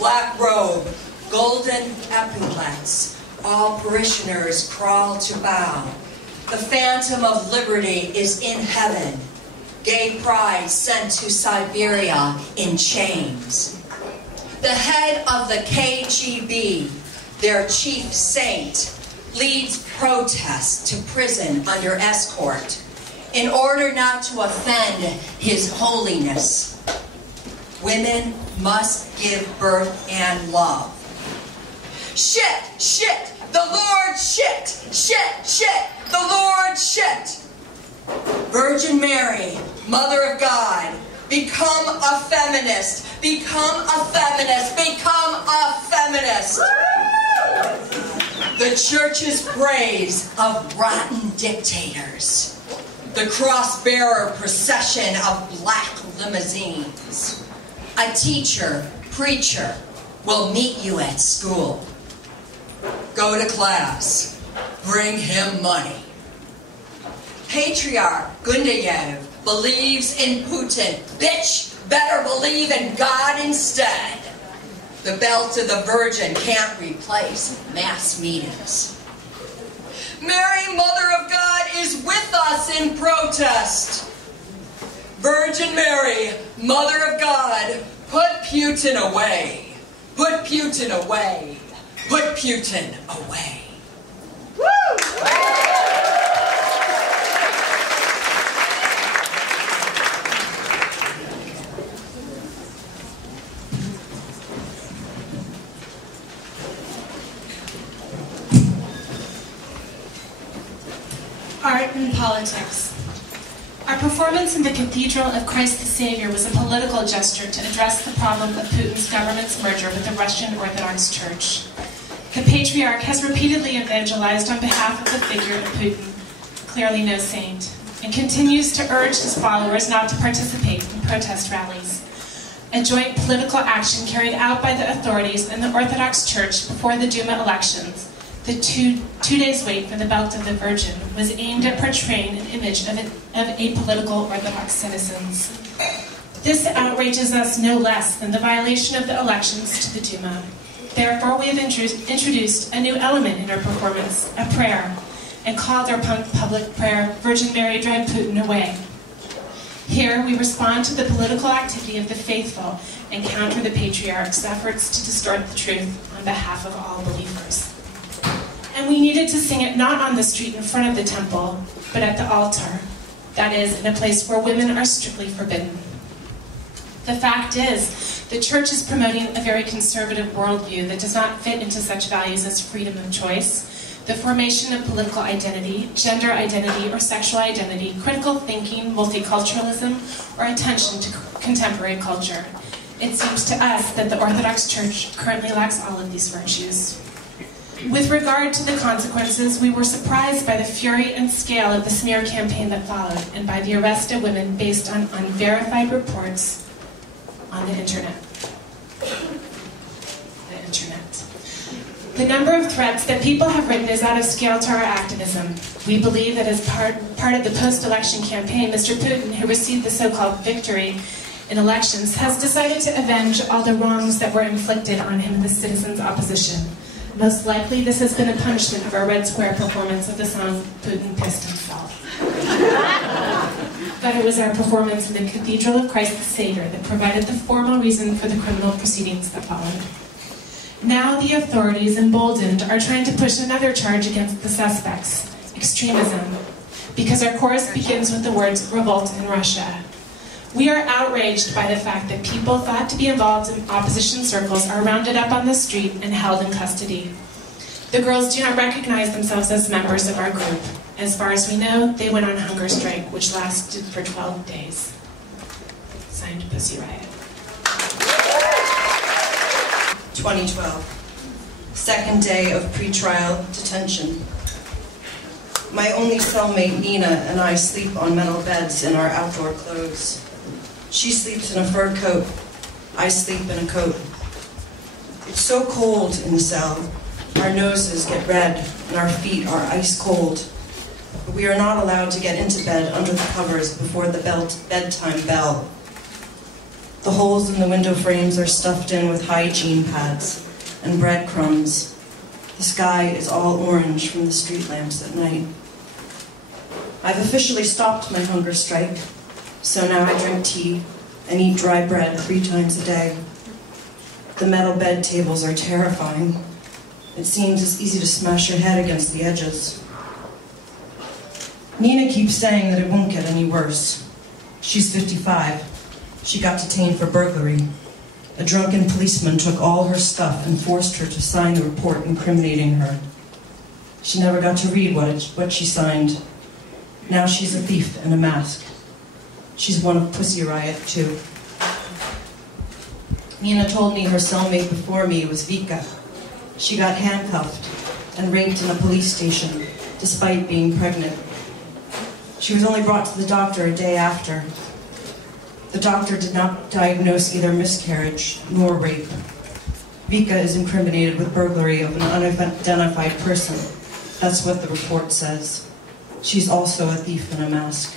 black robe, golden epaulets, all parishioners crawl to bow. The phantom of liberty is in heaven, gay pride sent to Siberia in chains. The head of the KGB, their chief saint, leads protests to prison under escort in order not to offend his holiness. Women must give birth and love. Shit, shit, the Lord shit, shit, shit, the Lord shit. Virgin Mary, Mother of God, become a feminist, become a feminist, become a feminist. The church's praise of rotten dictators. The cross-bearer procession of black limousines. A teacher, preacher, will meet you at school. Go to class. Bring him money. Patriarch Gundayev believes in Putin. Bitch, better believe in God instead. The belt of the Virgin can't replace mass meetings. Mary, Mother of God, is with us in protest. Virgin Mary, Mother of God, put Putin away. Put Putin away. Put Putin away. Woo! Art and politics. Our performance in the Cathedral of Christ the Savior was a political gesture to address the problem of Putin's government's merger with the Russian Orthodox Church. The Patriarch has repeatedly evangelized on behalf of the figure of Putin, clearly no saint, and continues to urge his followers not to participate in protest rallies. A joint political action carried out by the authorities and the Orthodox Church before the Duma elections, the two days wait for the belt of the Virgin, was aimed at portraying an image of apolitical Orthodox citizens. This outrages us no less than the violation of the elections to the Duma. Therefore, we have introduced a new element in our performance, a prayer, and called our public prayer, Virgin Mary, Drive Putin Away. Here, we respond to the political activity of the faithful and counter the Patriarch's efforts to distort the truth on behalf of all believers. And we needed to sing it not on the street in front of the temple, but at the altar. That is, in a place where women are strictly forbidden. The fact is, the Church is promoting a very conservative worldview that does not fit into such values as freedom of choice, the formation of political identity, gender identity or sexual identity, critical thinking, multiculturalism, or attention to contemporary culture. It seems to us that the Orthodox Church currently lacks all of these virtues. With regard to the consequences, we were surprised by the fury and scale of the smear campaign that followed, and by the arrest of women based on unverified reports on the internet. The number of threats that people have written is out of scale to our activism. We believe that as part of the post-election campaign, Mr. Putin, who received the so-called victory in elections, has decided to avenge all the wrongs that were inflicted on him in the citizens' opposition. Most likely, this has been a punishment of our Red Square performance of the song Putin Pissed Himself. But it was our performance in the Cathedral of Christ the Savior that provided the formal reason for the criminal proceedings that followed. Now the authorities, emboldened, are trying to push another charge against the suspects, extremism, because our chorus begins with the words, revolt in Russia. We are outraged by the fact that people thought to be involved in opposition circles are rounded up on the street and held in custody. The girls do not recognize themselves as members of our group. As far as we know, they went on hunger strike, which lasted for 12 days. Signed, Pussy Riot. 2012. Second day of pretrial detention. My only cellmate, Nina, and I sleep on metal beds in our outdoor clothes. She sleeps in a fur coat. I sleep in a coat. It's so cold in the cell. Our noses get red and our feet are ice cold. But we are not allowed to get into bed under the covers before the bedtime bell. The holes in the window frames are stuffed in with hygiene pads and breadcrumbs. The sky is all orange from the street lamps at night. I've officially stopped my hunger strike, so now I drink tea and eat dry bread 3 times a day. The metal bed tables are terrifying. It seems as easy to smash your head against the edges. Nina keeps saying that it won't get any worse. She's 55. She got detained for burglary. A drunken policeman took all her stuff and forced her to sign the report incriminating her. She never got to read what she signed. Now she's a thief in a mask. She's one of Pussy Riot, too. Nina told me her cellmate before me was Vika. She got handcuffed and raped in a police station, despite being pregnant. She was only brought to the doctor a day after. The doctor did not diagnose either miscarriage nor rape. Vika is incriminated with burglary of an unidentified person. That's what the report says. She's also a thief in a mask.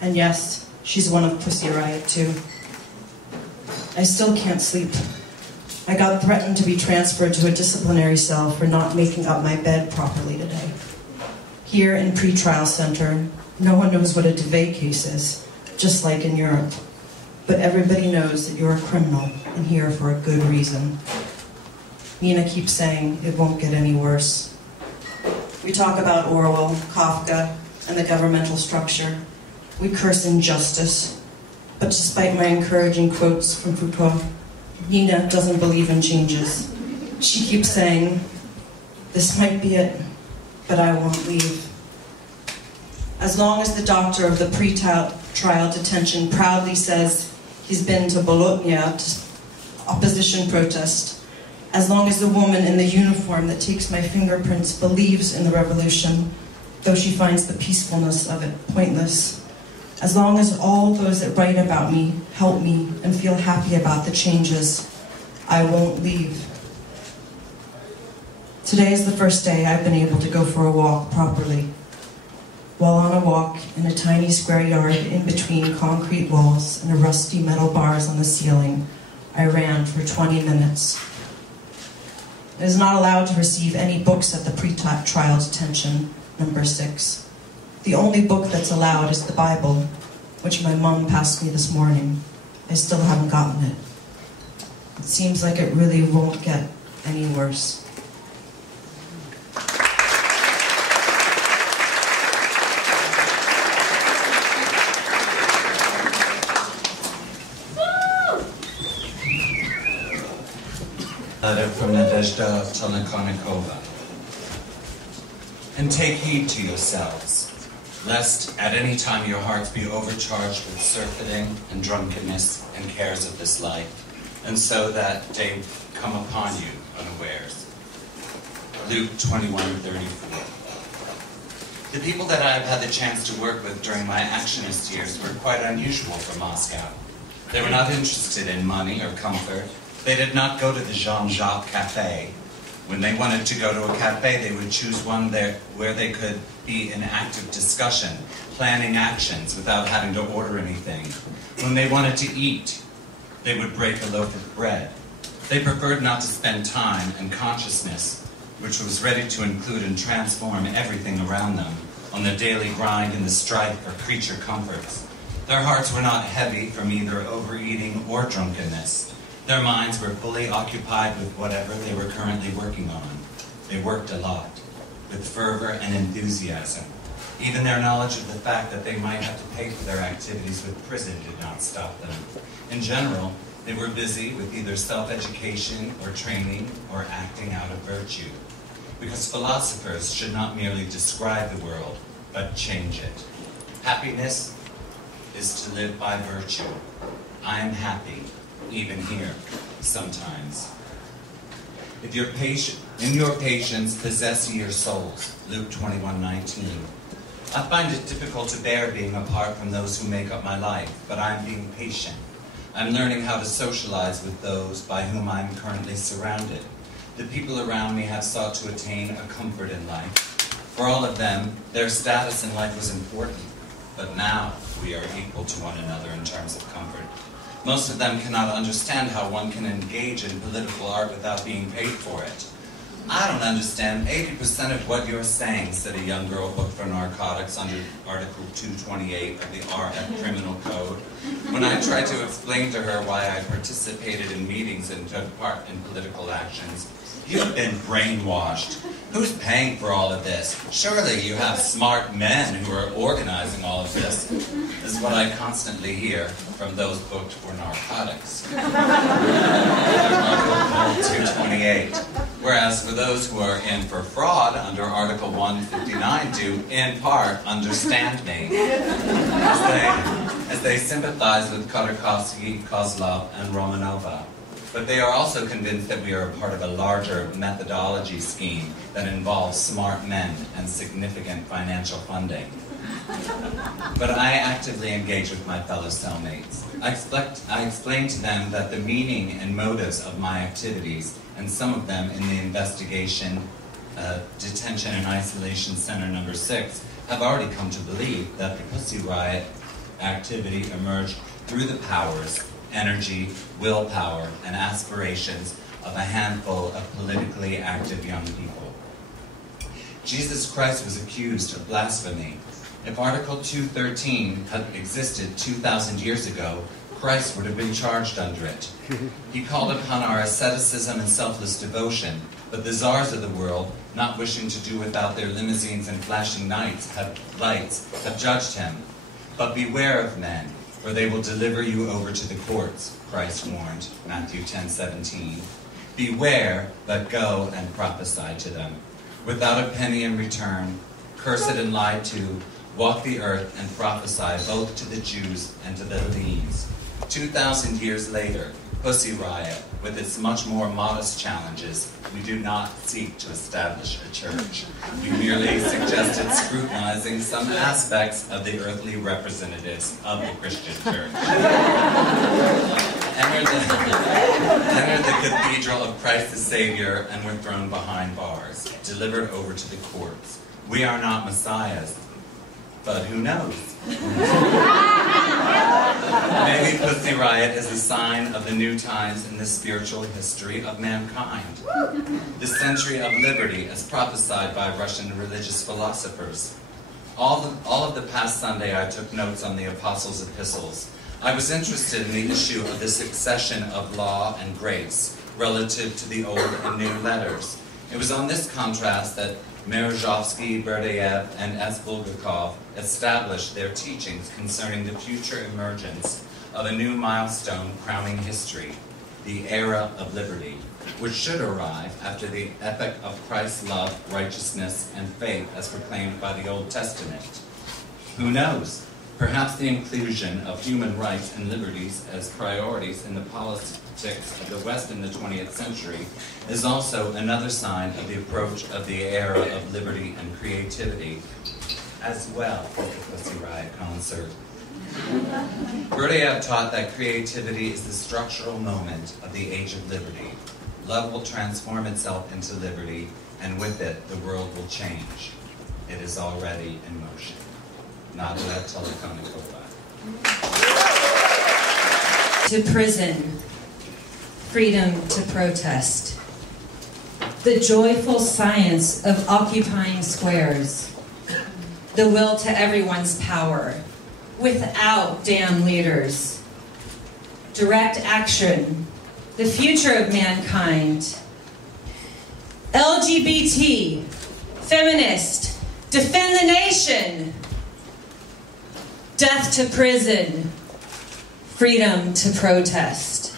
And yes, she's one of Pussy Riot, too. I still can't sleep. I got threatened to be transferred to a disciplinary cell for not making up my bed properly today. Here in pretrial center, no one knows what a DeVay case is, just like in Europe. But everybody knows that you're a criminal and here for a good reason. Nina keeps saying it won't get any worse. We talk about Orwell, Kafka, and the governmental structure. We curse injustice. But despite my encouraging quotes from Foucault, Nina doesn't believe in changes. She keeps saying, this might be it, but I won't leave. As long as the doctor of the pre-trial detention proudly says he's been to Bologna to opposition protest, as long as the woman in the uniform that takes my fingerprints believes in the revolution, though she finds the peacefulness of it pointless, as long as all those that write about me help me and feel happy about the changes, I won't leave. Today is the first day I've been able to go for a walk properly. While on a walk in a tiny square yard in between concrete walls and rusty metal bars on the ceiling, I ran for 20 minutes. It is not allowed to receive any books at the pre-trial detention, number 6. The only book that's allowed is the Bible, which my mom passed me this morning. I still haven't gotten it. It seems like it really won't get any worse. Letter from Nadezhda Tolokonnikova. And take heed to yourselves, lest at any time your hearts be overcharged with surfeiting and drunkenness and cares of this life, and so that day come upon you unawares. Luke 21:34. The people that I have had the chance to work with during my actionist years were quite unusual for Moscow. They were not interested in money or comfort. They did not go to the Jean-Jacques Cafe. When they wanted to go to a cafe, they would choose one there where they could be in active discussion, planning actions without having to order anything. When they wanted to eat, they would break a loaf of bread. They preferred not to spend time and consciousness, which was ready to include and transform everything around them, on the daily grind and the strife for creature comforts. Their hearts were not heavy from either overeating or drunkenness. Their minds were fully occupied with whatever they were currently working on. They worked a lot, with fervor and enthusiasm. Even their knowledge of the fact that they might have to pay for their activities with prison did not stop them. In general, they were busy with either self-education or training or acting out of virtue. Because philosophers should not merely describe the world, but change it. Happiness is to live by virtue. I am happy. Even here, sometimes. In your patience, possess ye your souls. Luke 21:19. I find it difficult to bear being apart from those who make up my life, but I'm being patient. I'm learning how to socialize with those by whom I'm currently surrounded. The people around me have sought to attain a comfort in life. For all of them, their status in life was important, but now we are equal to one another in terms of comfort. Most of them cannot understand how one can engage in political art without being paid for it. I don't understand 80% of what you're saying, said a young girl booked for narcotics under Article 228 of the RF Criminal Code. When I tried to explain to her why I participated in meetings and took part in political actions, "You've been brainwashed. Who's paying for all of this? Surely you have smart men who are organizing all of this," is what I constantly hear from those booked for narcotics. Under Article 228. Whereas for those who are in for fraud under Article 159 do, in part, understand me. As they sympathize with Khodorkovsky, Kozlov, and Romanova. But they are also convinced that we are a part of a larger methodology scheme that involves smart men and significant financial funding. But I actively engage with my fellow cellmates. I explain to them that the meaning and motives of my activities, and some of them in the investigation, Detention and Isolation Center number 6, have already come to believe that the Pussy Riot activity emerged through the powers, energy, willpower, and aspirations of a handful of politically active young people. Jesus Christ was accused of blasphemy. If Article 213 had existed 2,000 years ago, Christ would have been charged under it. He called upon our asceticism and selfless devotion, but the czars of the world, not wishing to do without their limousines and flashing lights, have judged him. But beware of men, for they will deliver you over to the courts, Christ warned, Matthew 10:17. Beware, but go and prophesy to them. Without a penny in return, cursed and lied to, walk the earth and prophesy both to the Jews and to the Hellenes. 2,000 years later, Pussy Riot, with its much more modest challenges, we do not seek to establish a church. We merely suggested scrutinizing some aspects of the earthly representatives of the Christian church. Entered the Cathedral of Christ the Savior and were thrown behind bars, delivered over to the courts. We are not messiahs, but who knows? Maybe Pussy Riot is a sign of the new times in the spiritual history of mankind. The century of liberty as prophesied by Russian religious philosophers. All of the past Sunday I took notes on the Apostles' epistles. I was interested in the issue of the succession of law and grace relative to the old and new letters. It was on this contrast that Merezhovsky, Berdayev, and S. Bulgakov established their teachings concerning the future emergence of a new milestone crowning history, the era of liberty, which should arrive after the epoch of Christ's love, righteousness, and faith as proclaimed by the Old Testament. Who knows? Perhaps the inclusion of human rights and liberties as priorities in the politics of the West in the 20th century is also another sign of the approach of the era of liberty and creativity, as well as the Pussy Riot concert. Berdayev taught that creativity is the structural moment of the age of liberty. Love will transform itself into liberty, and with it, the world will change. It is already in motion. Nadezhda Tolokonnikova. To prison, freedom to protest. The joyful science of occupying squares. The will to everyone's power, without damn leaders. Direct action, the future of mankind. LGBT, feminist, defend the nation. Death to prison, freedom to protest.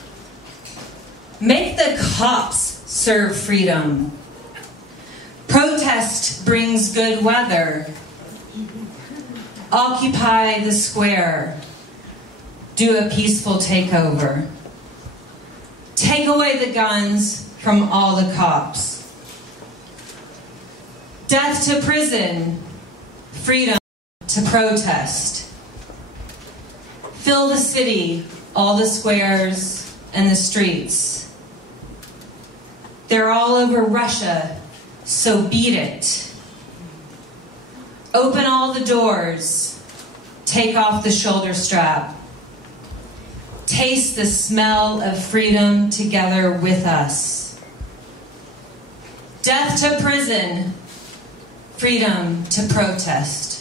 Make the cops serve freedom. Protest brings good weather. Occupy the square. Do a peaceful takeover. Take away the guns from all the cops. Death to prison, freedom to protest. Fill the city, all the squares and the streets. They're all over Russia, so beat it. Open all the doors. Take off the shoulder strap. Taste the smell of freedom together with us. Death to prison, freedom to protest.